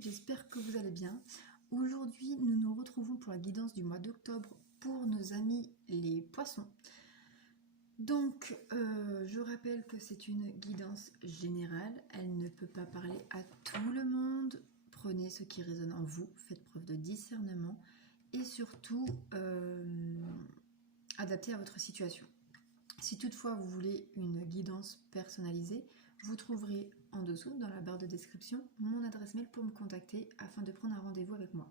j'espère que vous allez bien. Aujourd'hui, nous nous retrouvons pour la guidance du mois d'octobre pour nos amis les poissons. Donc, je rappelle que c'est une guidance générale, elle ne peut pas parler à tout le monde. Prenez ce qui résonne en vous, faites preuve de discernement et surtout adaptez à votre situation. Si toutefois vous voulez une guidance personnalisée, vous trouverez en dessous dans la barre de description mon adresse mail pour me contacter afin de prendre un rendez-vous avec moi.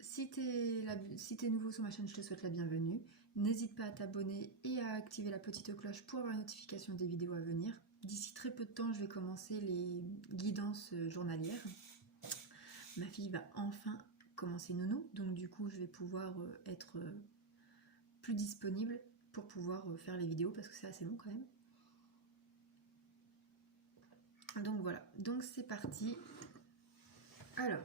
Si tu es nouveau sur ma chaîne, je te souhaite la bienvenue. N'hésite pas à t'abonner et à activer la petite cloche pour avoir la notification des vidéos à venir. D'ici très peu de temps, je vais commencer les guidances journalières. Ma fille va enfin commencer nounou, donc du coup je vais pouvoir être plus disponible pour pouvoir faire les vidéos parce que c'est assez long quand même. Donc voilà, donc c'est parti. Alors,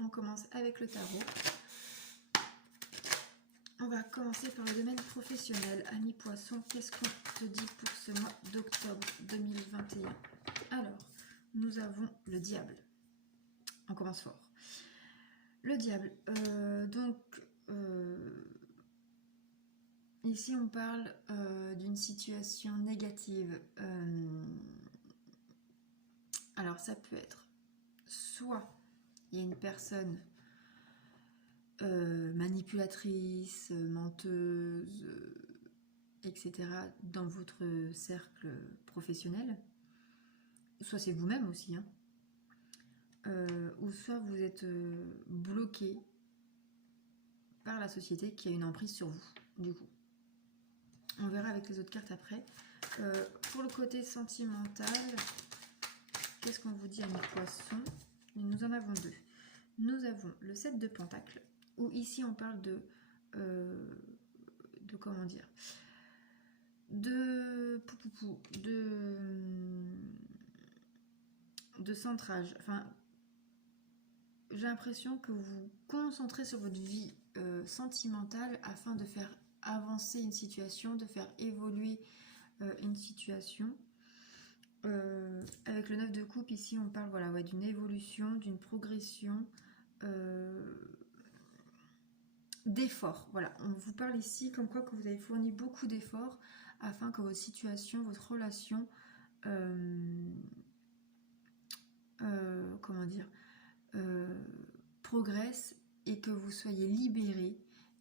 on commence avec le tarot. On va commencer par le domaine professionnel. Ami Poisson, qu'est-ce qu'on te dit pour ce mois d'octobre 2021? Alors, nous avons le diable. On commence fort. Le diable, ici on parle d'une situation négative. Alors ça peut être soit il y a une personne manipulatrice, menteuse, etc. dans votre cercle professionnel, soit c'est vous-même aussi, hein. Ou soit vous êtes bloqué par la société qui a une emprise sur vous, du coup. On verra avec les autres cartes après. Pour le côté sentimental, qu'est-ce qu'on vous dit, amis poissons? Nous en avons deux. Nous avons le 7 de Pentacle, où ici on parle de comment dire, de centrage. Enfin, j'ai l'impression que vous vous concentrez sur votre vie sentimentale afin de faire avancer une situation, de faire évoluer une situation. Avec le 9 de coupe, ici on parle voilà, ouais, d'une évolution, d'une progression, d'efforts. Voilà, on vous parle ici comme quoi que vous avez fourni beaucoup d'efforts afin que votre situation, votre relation, comment dire, progresse et que vous soyez libéré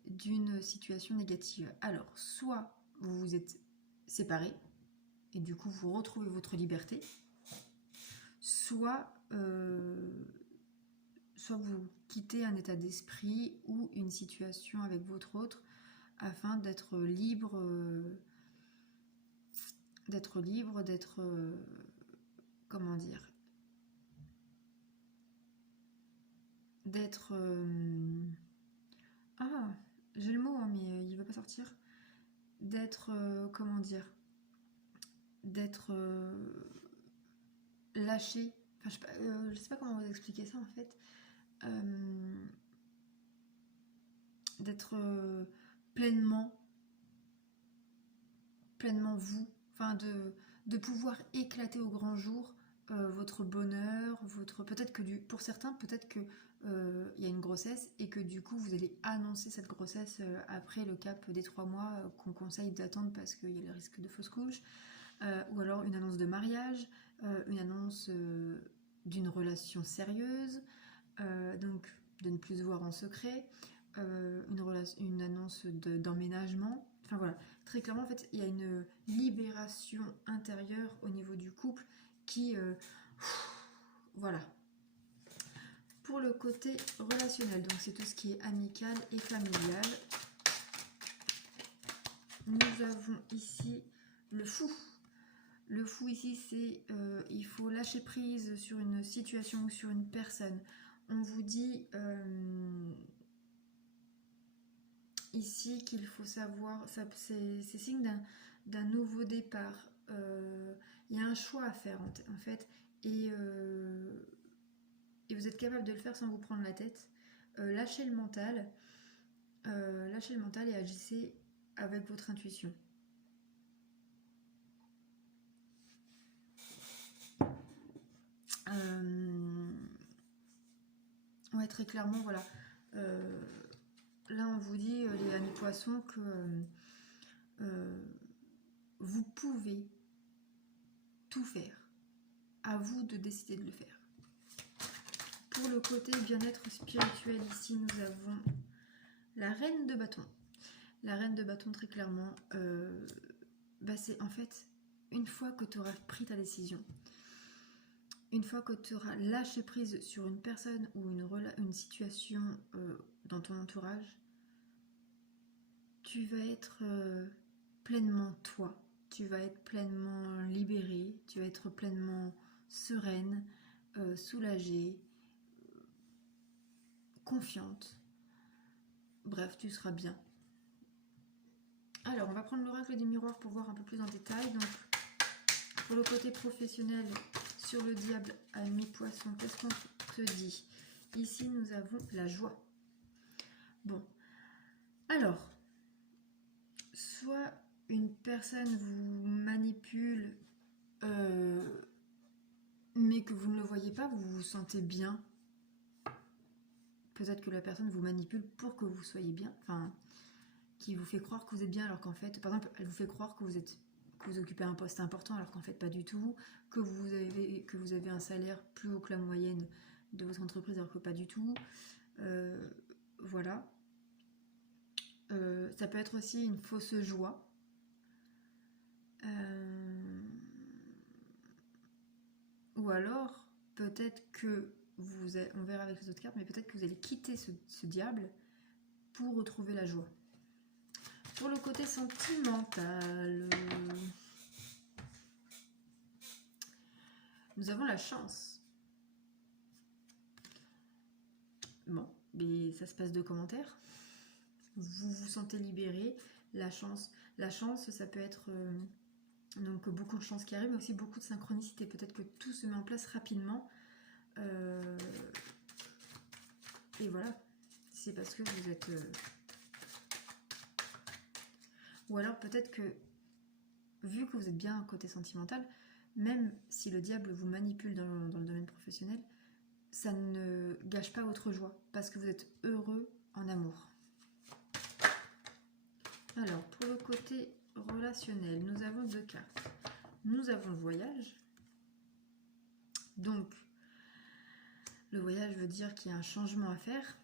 d'une situation négative. Alors, soit vous vous êtes séparés et du coup vous retrouvez votre liberté, soit vous quittez un état d'esprit ou une situation avec votre autre afin d'être libre, comment dire, d'être ah, j'ai le mot hein, mais il ne veut pas sortir, d'être comment dire, d'être lâché, enfin je sais pas comment vous expliquer ça en fait, d'être pleinement vous, enfin de pouvoir éclater au grand jour votre bonheur, peut-être que pour certains, peut-être que y a une grossesse et que du coup vous allez annoncer cette grossesse après le cap des 3 mois qu'on conseille d'attendre parce qu'il y a le risque de fausse couche, ou alors une annonce de mariage, une annonce d'une relation sérieuse, donc de ne plus se voir en secret, une annonce d'emménagement. Enfin voilà, très clairement en fait il y a une libération intérieure au niveau du couple qui voilà. Pour le côté relationnel, donc c'est tout ce qui est amical et familial, nous avons ici le fou. Le fou ici c'est il faut lâcher prise sur une situation ou sur une personne. On vous dit ici qu'il faut savoir, c'est signe d'un nouveau départ. Il y a un choix à faire en fait, et vous êtes capable de le faire sans vous prendre la tête. Lâchez le mental et agissez avec votre intuition. très clairement, voilà. Là, on vous dit, les amis poissons, que vous pouvez tout faire. À vous de décider de le faire. Pour le côté bien-être spirituel, ici, nous avons la reine de bâton. La reine de bâton, très clairement, c'est en fait, une fois que tu auras pris ta décision, une fois que tu auras lâché prise sur une personne ou une situation dans ton entourage, tu vas être pleinement toi. Tu vas être pleinement libérée, tu vas être pleinement sereine, soulagée, confiante. Bref, tu seras bien. Alors, on va prendre l'oracle des miroirs pour voir un peu plus en détail. Donc, pour le côté professionnel, sur le diable à mi-poisson, qu'est-ce qu'on te dit? Ici, nous avons la joie. Bon. Alors, soit une personne vous manipule, mais que vous ne le voyez pas, vous vous sentez bien. Peut-être que la personne vous manipule pour que vous soyez bien. Enfin, qui vous fait croire que vous êtes bien alors qu'en fait, par exemple, elle vous fait croire que vous occupez un poste important alors qu'en fait pas du tout, que vous avez un salaire plus haut que la moyenne de votre entreprise alors que pas du tout. Voilà. Ça peut être aussi une fausse joie. Ou alors, peut-être que on verra avec les autres cartes, mais peut-être que vous allez quitter ce diable pour retrouver la joie. Pour le côté sentimental, nous avons la chance. Bon, mais ça se passe de commentaires. Vous vous sentez libéré. La chance, ça peut être donc beaucoup de chance qui arrive, mais aussi beaucoup de synchronicité. Peut-être que tout se met en place rapidement. Et voilà, c'est parce que vous êtes... Ou alors peut-être que, vu que vous êtes bien côté sentimental, même si le diable vous manipule dans le domaine professionnel, ça ne gâche pas votre joie, parce que vous êtes heureux en amour. Alors, pour le côté relationnel, nous avons 2 cartes. Nous avons le voyage. Donc, le voyage veut dire qu'il y a un changement à faire.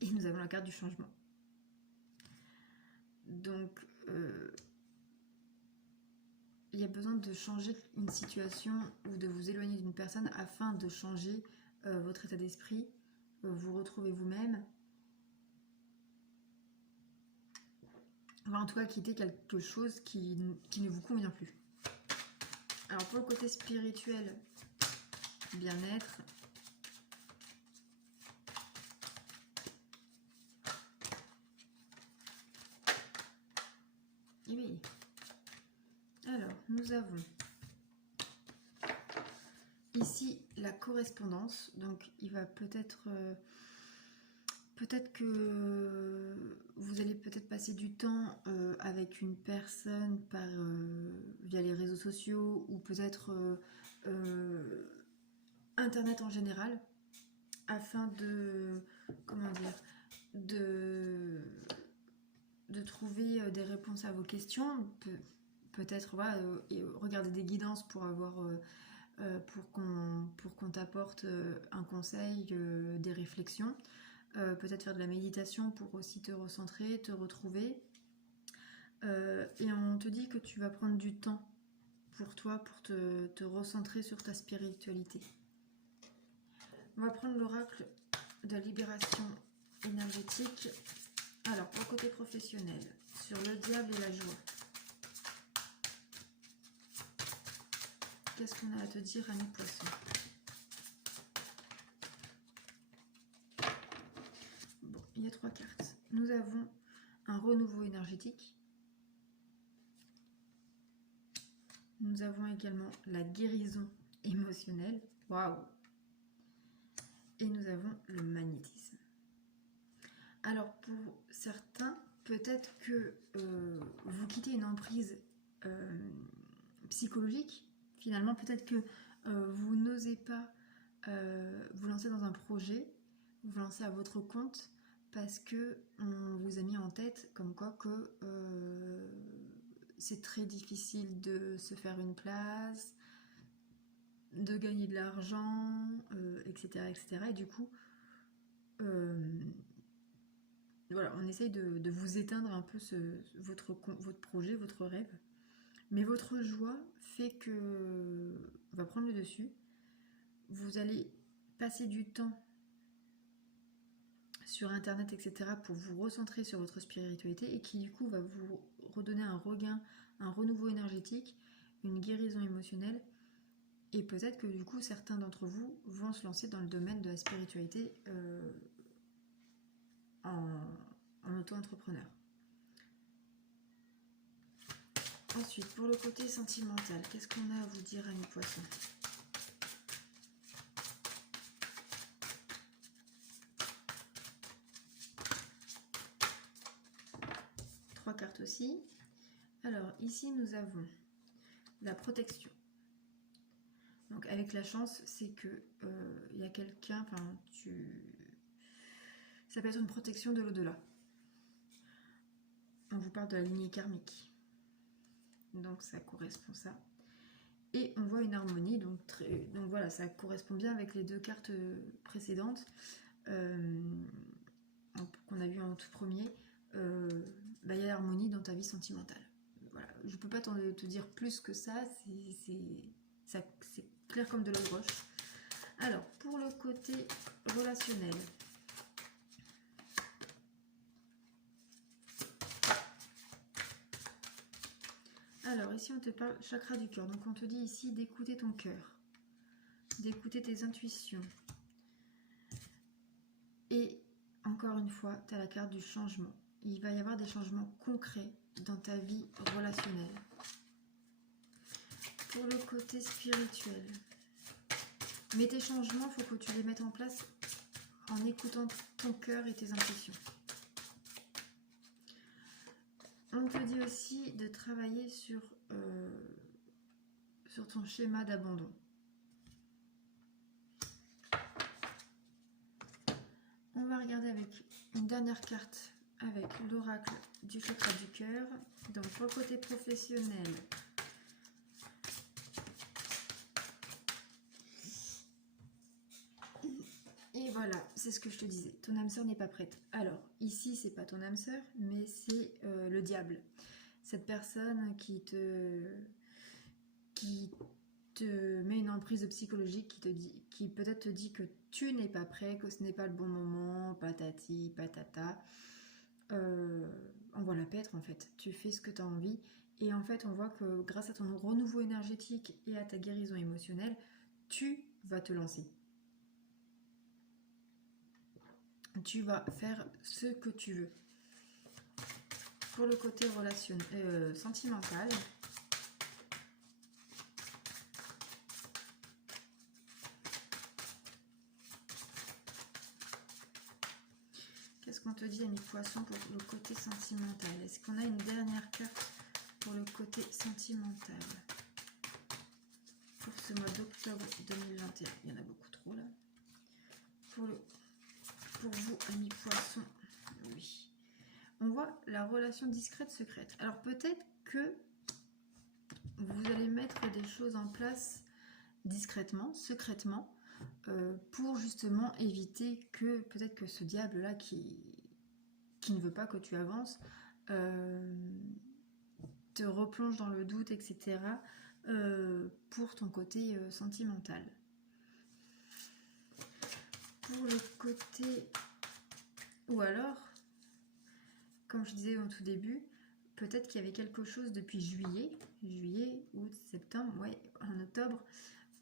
Et nous avons la carte du changement. Donc, il y a besoin de changer une situation ou de vous éloigner d'une personne afin de changer votre état d'esprit, vous retrouver vous-même. Enfin, en tout cas, quitter quelque chose qui ne vous convient plus. Alors, pour le côté spirituel, bien-être, et oui. Alors, nous avons ici la correspondance. Donc, il va peut-être que vous allez peut-être passer du temps avec une personne via les réseaux sociaux ou peut-être Internet en général, afin de, comment dire, de trouver des réponses à vos questions. Peut-être voilà, regarder des guidances pour avoir pour qu'on t'apporte un conseil, des réflexions. Peut-être faire de la méditation pour aussi te recentrer, te retrouver. Et on te dit que tu vas prendre du temps pour toi, pour te recentrer sur ta spiritualité. On va prendre l'oracle de la libération énergétique. Alors, pour le côté professionnel, sur le diable et la joie. Qu'est-ce qu'on a à te dire, ami poisson? Bon, il y a 3 cartes. Nous avons un renouveau énergétique. Nous avons également la guérison émotionnelle. Waouh! Et nous avons le magnétisme. Alors, pour certains, peut-être que vous quittez une emprise psychologique. Finalement, peut-être que vous n'osez pas vous lancez dans un projet, vous vous lancez à votre compte parce que on vous a mis en tête comme quoi que c'est très difficile de se faire une place, de gagner de l'argent, etc., etc. Et du coup, voilà, on essaye de vous éteindre un peu votre projet, votre rêve. Mais votre joie fait que va prendre le dessus. Vous allez passer du temps sur internet, etc. pour vous recentrer sur votre spiritualité et qui du coup va vous redonner un regain, un renouveau énergétique, une guérison émotionnelle. Et peut-être que du coup certains d'entre vous vont se lancer dans le domaine de la spiritualité en auto-entrepreneur. Ensuite, pour le côté sentimental, qu'est-ce qu'on a à vous dire, amis poissons? Trois cartes aussi. Alors, ici, nous avons la protection. Donc, avec la chance, c'est que il y a quelqu'un, ça peut être une protection de l'au-delà. On vous parle de la lignée karmique. Donc, ça correspond à ça. Et on voit une harmonie, donc voilà, ça correspond bien avec les deux cartes précédentes qu'on a vues en tout premier. Il y a l'harmonie dans ta vie sentimentale. Voilà. Je ne peux pas te dire plus que ça, c'est clair comme de l'eau de roche. Alors, pour le côté relationnel, alors ici on te parle chakra du cœur, donc on te dit ici d'écouter ton cœur, d'écouter tes intuitions. Et encore une fois, tu as la carte du changement. Il va y avoir des changements concrets dans ta vie relationnelle. Pour le côté spirituel, mais tes changements, il faut que tu les mettes en place en écoutant ton cœur et tes intuitions. On te dit aussi de travailler sur ton schéma d'abandon. On va regarder avec une dernière carte avec l'oracle du chakra du cœur. Donc pour le côté professionnel, et voilà, c'est ce que je te disais, ton âme sœur n'est pas prête. Alors ici c'est pas ton âme sœur, mais c'est le diable. Cette personne qui te met une emprise psychologique, qui peut-être te dit que tu n'es pas prêt, que ce n'est pas le bon moment, patati, patata. On voit la paître en fait. Tu fais ce que tu as envie. Et en fait, on voit que grâce à ton renouveau énergétique et à ta guérison émotionnelle, tu vas te lancer. Tu vas faire ce que tu veux. Pour le côté sentimental, qu'est-ce qu'on te dit, amis poissons, pour le côté sentimental? Est-ce qu'on a une dernière carte pour le côté sentimental pour ce mois d'octobre 2021? Il y en a beaucoup trop là. Pour vous, amis poissons, oui. On voit la relation discrète, secrète. Alors peut-être que vous allez mettre des choses en place discrètement, secrètement, pour justement éviter que peut-être que ce diable-là qui ne veut pas que tu avances te replonge dans le doute, etc. Pour ton côté sentimental. Pour le côté... Ou alors, comme je disais au tout début, peut-être qu'il y avait quelque chose depuis juillet, août, septembre, ouais, en octobre.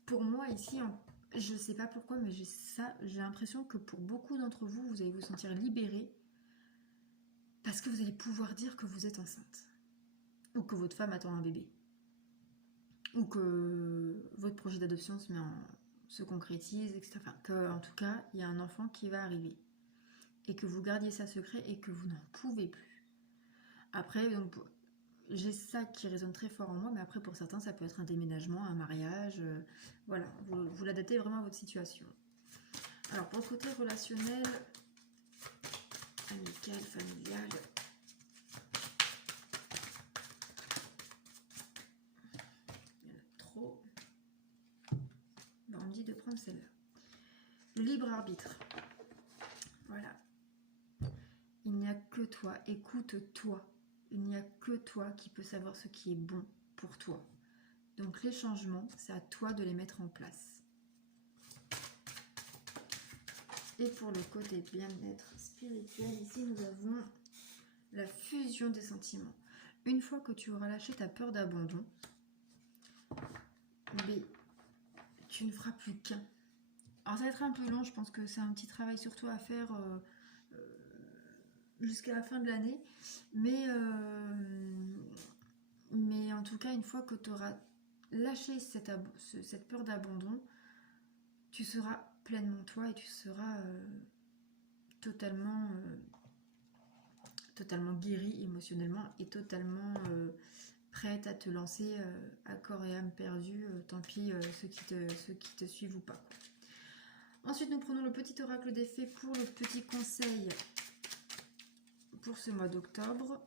Pour moi, ici, je ne sais pas pourquoi, mais j'ai l'impression que pour beaucoup d'entre vous, vous allez vous sentir libérés parce que vous allez pouvoir dire que vous êtes enceinte. Ou que votre femme attend un bébé. Ou que votre projet d'adoption se concrétise, etc. Enfin, qu'en tout cas, il y a un enfant qui va arriver. Et que vous gardiez ça secret et que vous n'en pouvez plus. Après, donc, j'ai ça qui résonne très fort en moi, mais après pour certains ça peut être un déménagement, un mariage, voilà, vous l'adaptez vraiment à votre situation. Alors pour le côté relationnel, amical, familial, il y en a trop. Ben, on me dit de prendre celle-là. Le libre arbitre, voilà. Il n'y a que toi, écoute-toi. Il n'y a que toi qui peux savoir ce qui est bon pour toi. Donc les changements, c'est à toi de les mettre en place. Et pour le côté bien-être spirituel, ici nous avons la fusion des sentiments. Une fois que tu auras lâché ta peur d'abandon, mais tu ne feras plus qu'un. Alors ça va être un peu long, je pense que c'est un petit travail surtout à faire jusqu'à la fin de l'année. Mais en tout cas, une fois que tu auras lâché cette peur d'abandon, tu seras pleinement toi et tu seras totalement guérie émotionnellement et totalement prête à te lancer à corps et âme perdu, tant pis ceux qui te suivent ou pas. Ensuite, nous prenons le petit oracle des fées pour le petit conseil pour ce mois d'octobre.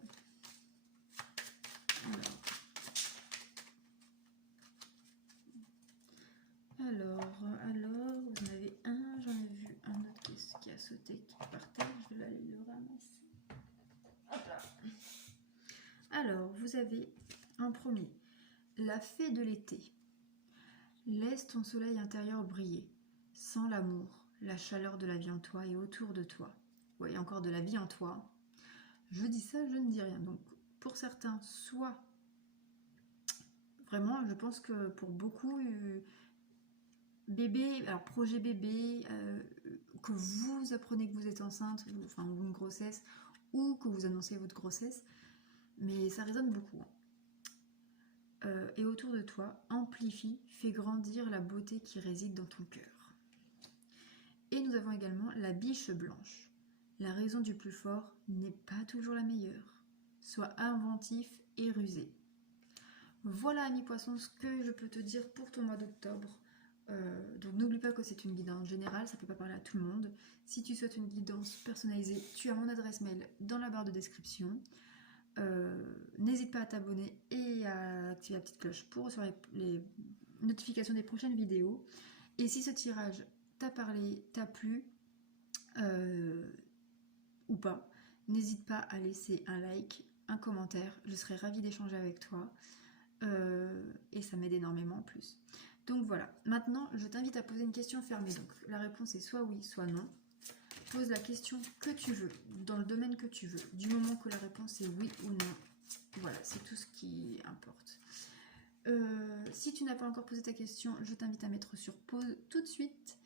Alors, vous en avez un, j'en ai vu un autre qui a sauté, qui partait, je vais aller le ramasser. Hop là. Alors, vous avez en premier, la fée de l'été. Laisse ton soleil intérieur briller, sans l'amour, la chaleur de la vie en toi et autour de toi. Oui, encore de la vie en toi. Je dis ça, je ne dis rien. Donc, pour certains, soit vraiment, je pense que pour beaucoup, bébé, alors projet bébé, que vous apprenez que vous êtes enceinte, enfin une grossesse, ou que vous annoncez votre grossesse, mais ça résonne beaucoup. Et autour de toi, amplifie, fais grandir la beauté qui réside dans ton cœur. Et nous avons également la biche blanche. La raison du plus fort n'est pas toujours la meilleure. Sois inventif et rusé. Voilà, amis poissons, ce que je peux te dire pour ton mois d'octobre. Donc n'oublie pas que c'est une guidance générale, ça ne peut pas parler à tout le monde. Si tu souhaites une guidance personnalisée, tu as mon adresse mail dans la barre de description. N'hésite pas à t'abonner et à activer la petite cloche pour recevoir les notifications des prochaines vidéos. Et si ce tirage t'a parlé, t'a plu ou pas, n'hésite pas à laisser un like, un commentaire, je serai ravie d'échanger avec toi et ça m'aide énormément en plus. Donc voilà, maintenant je t'invite à poser une question fermée, donc la réponse est soit oui, soit non. Pose la question que tu veux, dans le domaine que tu veux, du moment que la réponse est oui ou non. Voilà, c'est tout ce qui importe. Si tu n'as pas encore posé ta question, je t'invite à mettre sur pause tout de suite.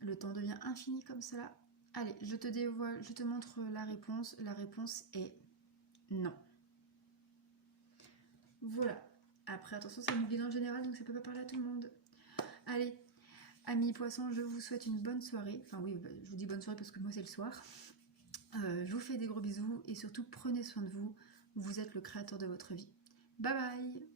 Le temps devient infini comme cela. Allez, je te dévoile, je te montre la réponse. La réponse est non. Voilà. Après, attention, c'est une guidance générale, donc ça ne peut pas parler à tout le monde. Allez, amis poissons, je vous souhaite une bonne soirée. Enfin oui, je vous dis bonne soirée parce que moi c'est le soir. Je vous fais des gros bisous et surtout prenez soin de vous. Vous êtes le créateur de votre vie. Bye bye!